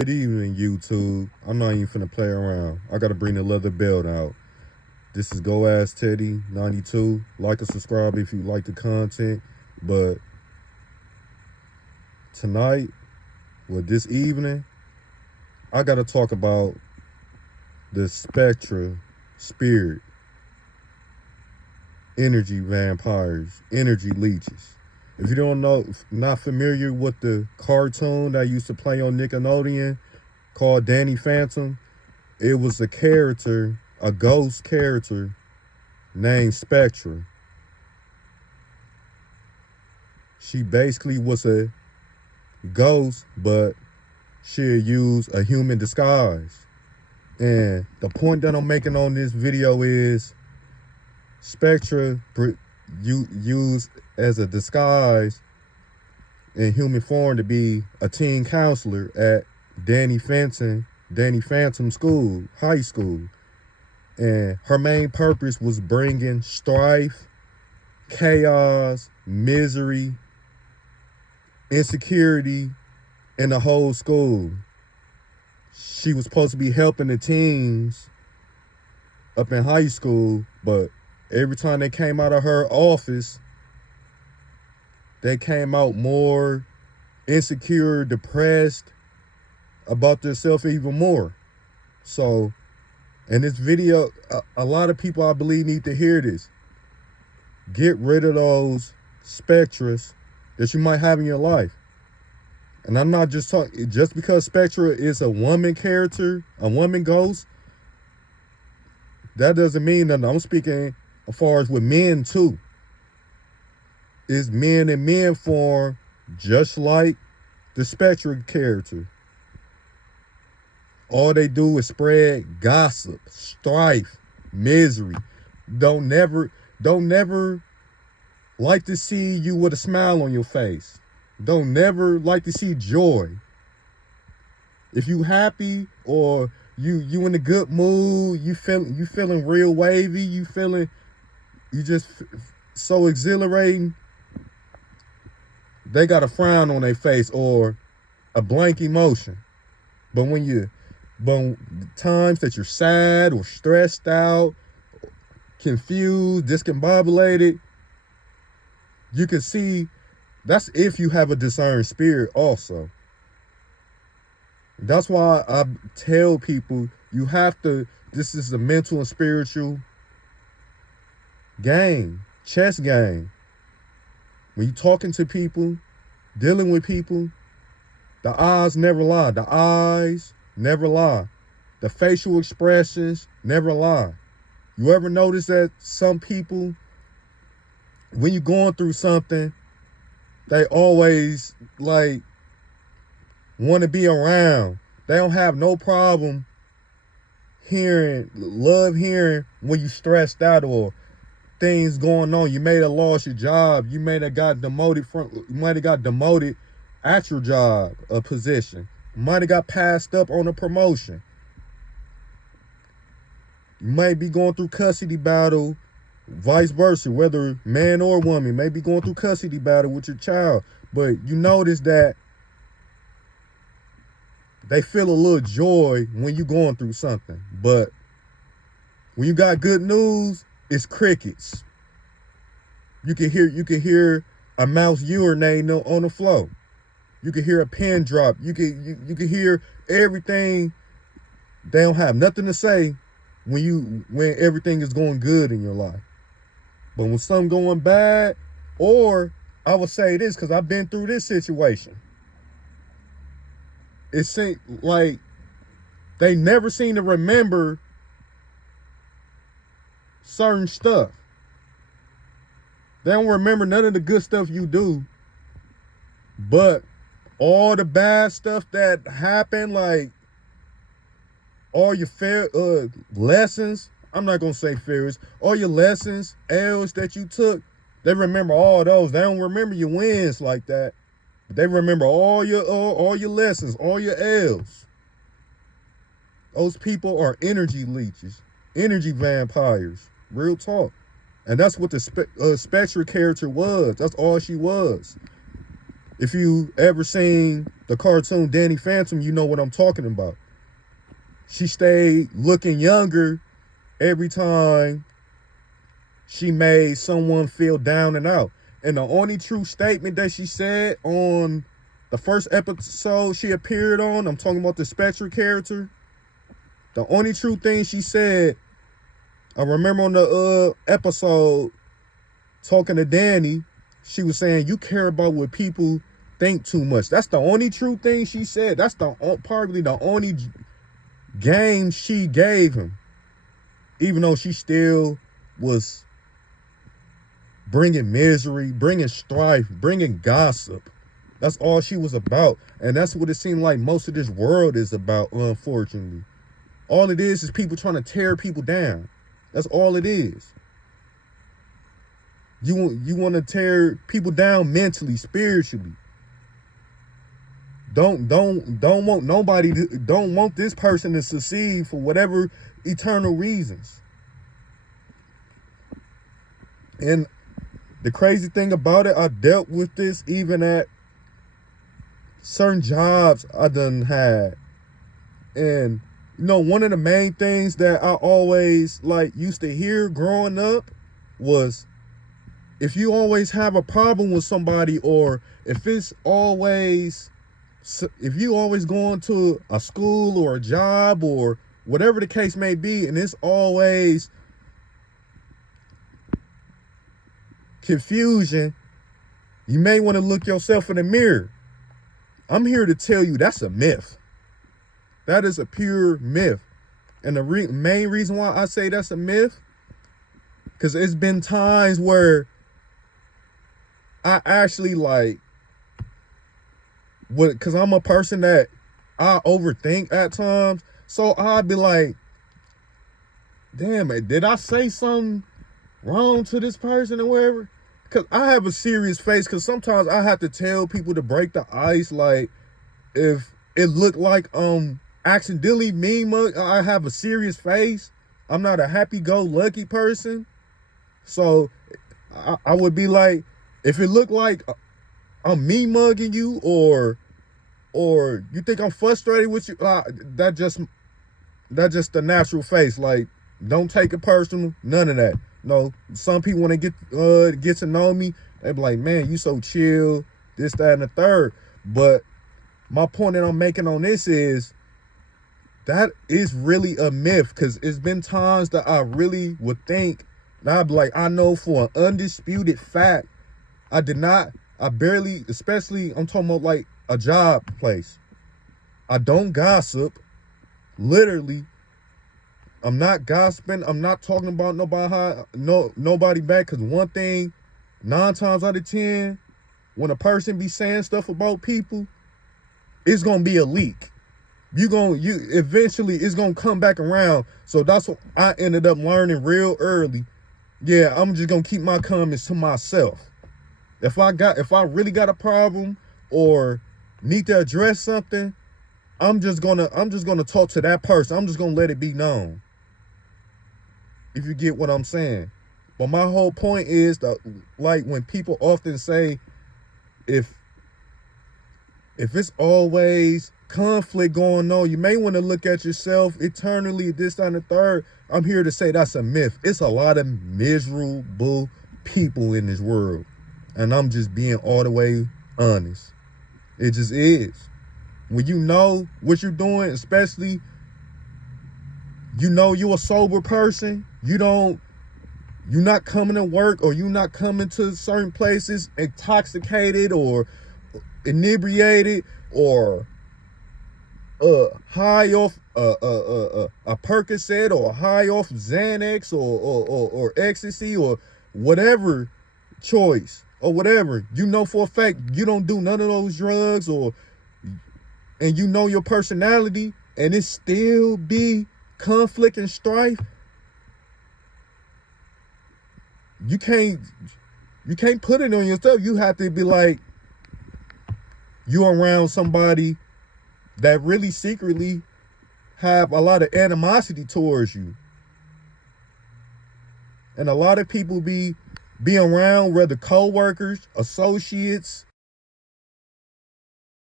Good evening, YouTube. I'm not even finna play around. I gotta bring the leather belt out. This is Go Ass Teddy 92. Like and subscribe if you like the content. But tonight, this evening, I gotta talk about the Spectra spirit, energy vampires, energy leeches. If you don't know, not familiar with the cartoon that used to play on Nickelodeon called Danny Phantom, it was a character, a ghost character named Spectra. She basically was a ghost, but she'll use a human disguise. And the point that I'm making on this video is Spectra used as a disguise in human form to be a teen counselor at Danny Phantom School, high school. And her main purpose was bringing strife, chaos, misery, insecurity in the whole school. She was supposed to be helping the teens up in high school, but every time they came out of her office, they came out more insecure, depressed about themselves even more. So, in this video, a lot of people, I believe, need to hear this. Get rid of those spectras that you might have in your life. And I'm not just talking, just because Spectra is a woman character, a woman ghost, that doesn't mean nothing. I'm speaking as far as with men too. It's men in men form, just like the Spectra character. All they do is spread gossip, strife, misery. Don't never like to see you with a smile on your face. Don't never like to see joy. If you happy or you in a good mood, you feeling real wavy, you just so exhilarating, they got a frown on their face or a blank emotion. But but times that you're sad or stressed out, confused, discombobulated, you can see that's if you have a discerned spirit also. That's why I tell people you have to, this is a mental and spiritual game, chess game. When you're talking to people, dealing with people, the eyes never lie. The eyes never lie. The facial expressions never lie. You ever notice that some people, when you're going through something, they always like want to be around. They don't have no problem love hearing when you stressed out or things going on. You may have lost your job. You may have got demoted at your job, a position. You might have got passed up on a promotion. You might be going through custody battle, vice versa, whether man or woman, may be going through custody battle with your child. But you notice that they feel a little joy when you're going through something. But when you got good news, it's crickets. You can hear a mouse urinating on the floor. You can hear a pin drop. You can hear everything. They don't have nothing to say when everything is going good in your life. But when something going bad, or I would say this because I've been through this situation. It seems like they never seem to remember certain stuff. They don't remember none of the good stuff you do, but all the bad stuff that happened, like all your lessons, I'm not going to say failures, all your lessons, L's that you took, they remember all those. They don't remember your wins like that. But they remember all your lessons, all your L's. Those people are energy leeches, energy vampires, real talk. And that's what the Spectra character was. That's all she was. If you ever seen the cartoon Danny Phantom, you know what I'm talking about. She stayed looking younger every time she made someone feel down and out. And the only true statement that she said on the first episode she appeared on, I'm talking about the Spectra character, the only true thing she said, I remember on the episode talking to Danny, she was saying, you care about what people think too much. That's the only true thing she said. That's probably the only game she gave him. Even though she still was bringing misery, bringing strife, bringing gossip. That's all she was about. And that's what it seemed like most of this world is about, unfortunately. All it is people trying to tear people down. That's all it is. You want to tear people down mentally, spiritually. Don't want this person to succeed for whatever eternal reasons. And the crazy thing about it, I dealt with this even at certain jobs I done had. And, you know, one of the main things that I always used to hear growing up was, if you always have a problem with somebody, or if you always going to a school or a job or whatever the case may be, and it's always confusion, you may want to look yourself in the mirror. I'm here to tell you that's a myth. That is a pure myth. And the main reason why I say that's a myth, because it's been times where I actually because I'm a person that I overthink at times. So I'd be like, damn, did I say something wrong to this person or whatever? Because I have a serious face, because sometimes I have to tell people to break the ice. Like, if it looked like accidentally mean mug, I have a serious face. I'm not a happy-go-lucky person. So I would be like, if it looked like I'm me mugging you, or you think I'm frustrated with you, that just the natural face. Like, don't take it personal, none of that. No, some people, when they get to know me, they be like, man, you so chill, this, that, and the third. But my point that I'm making on this is, that is really a myth, because it's been times that I really would think, and I'd be like, I know for an undisputed fact, I barely, especially, I'm talking about like a job place, I don't gossip. Literally, I'm not gossiping. I'm not talking about nobody back. Because one thing, 9 times out of 10, when a person be saying stuff about people, it's gonna be a leak. Eventually it's gonna come back around. So that's what I ended up learning real early. Yeah, I'm just gonna keep my comments to myself. If I really got a problem or need to address something, I'm just gonna talk to that person. I'm just gonna let it be known. If you get what I'm saying. But my whole point is that, like, when people often say, if it's always conflict going on, you may want to look at yourself eternally, this, that, and the third. I'm here to say that's a myth. It's a lot of miserable people in this world. And I'm just being all the way honest. It just is. When you know what you're doing, especially, you're a sober person, you're not coming to work, or you're not coming to certain places intoxicated or inebriated or high off a Percocet, or high off Xanax, or ecstasy, or whatever choice, or whatever. You know for a fact you don't do none of those drugs, and you know your personality, and it still be conflict and strife. You can't put it on yourself. You have to be like, you around somebody that really secretly have a lot of animosity towards you. And a lot of people be around, whether co-workers, associates,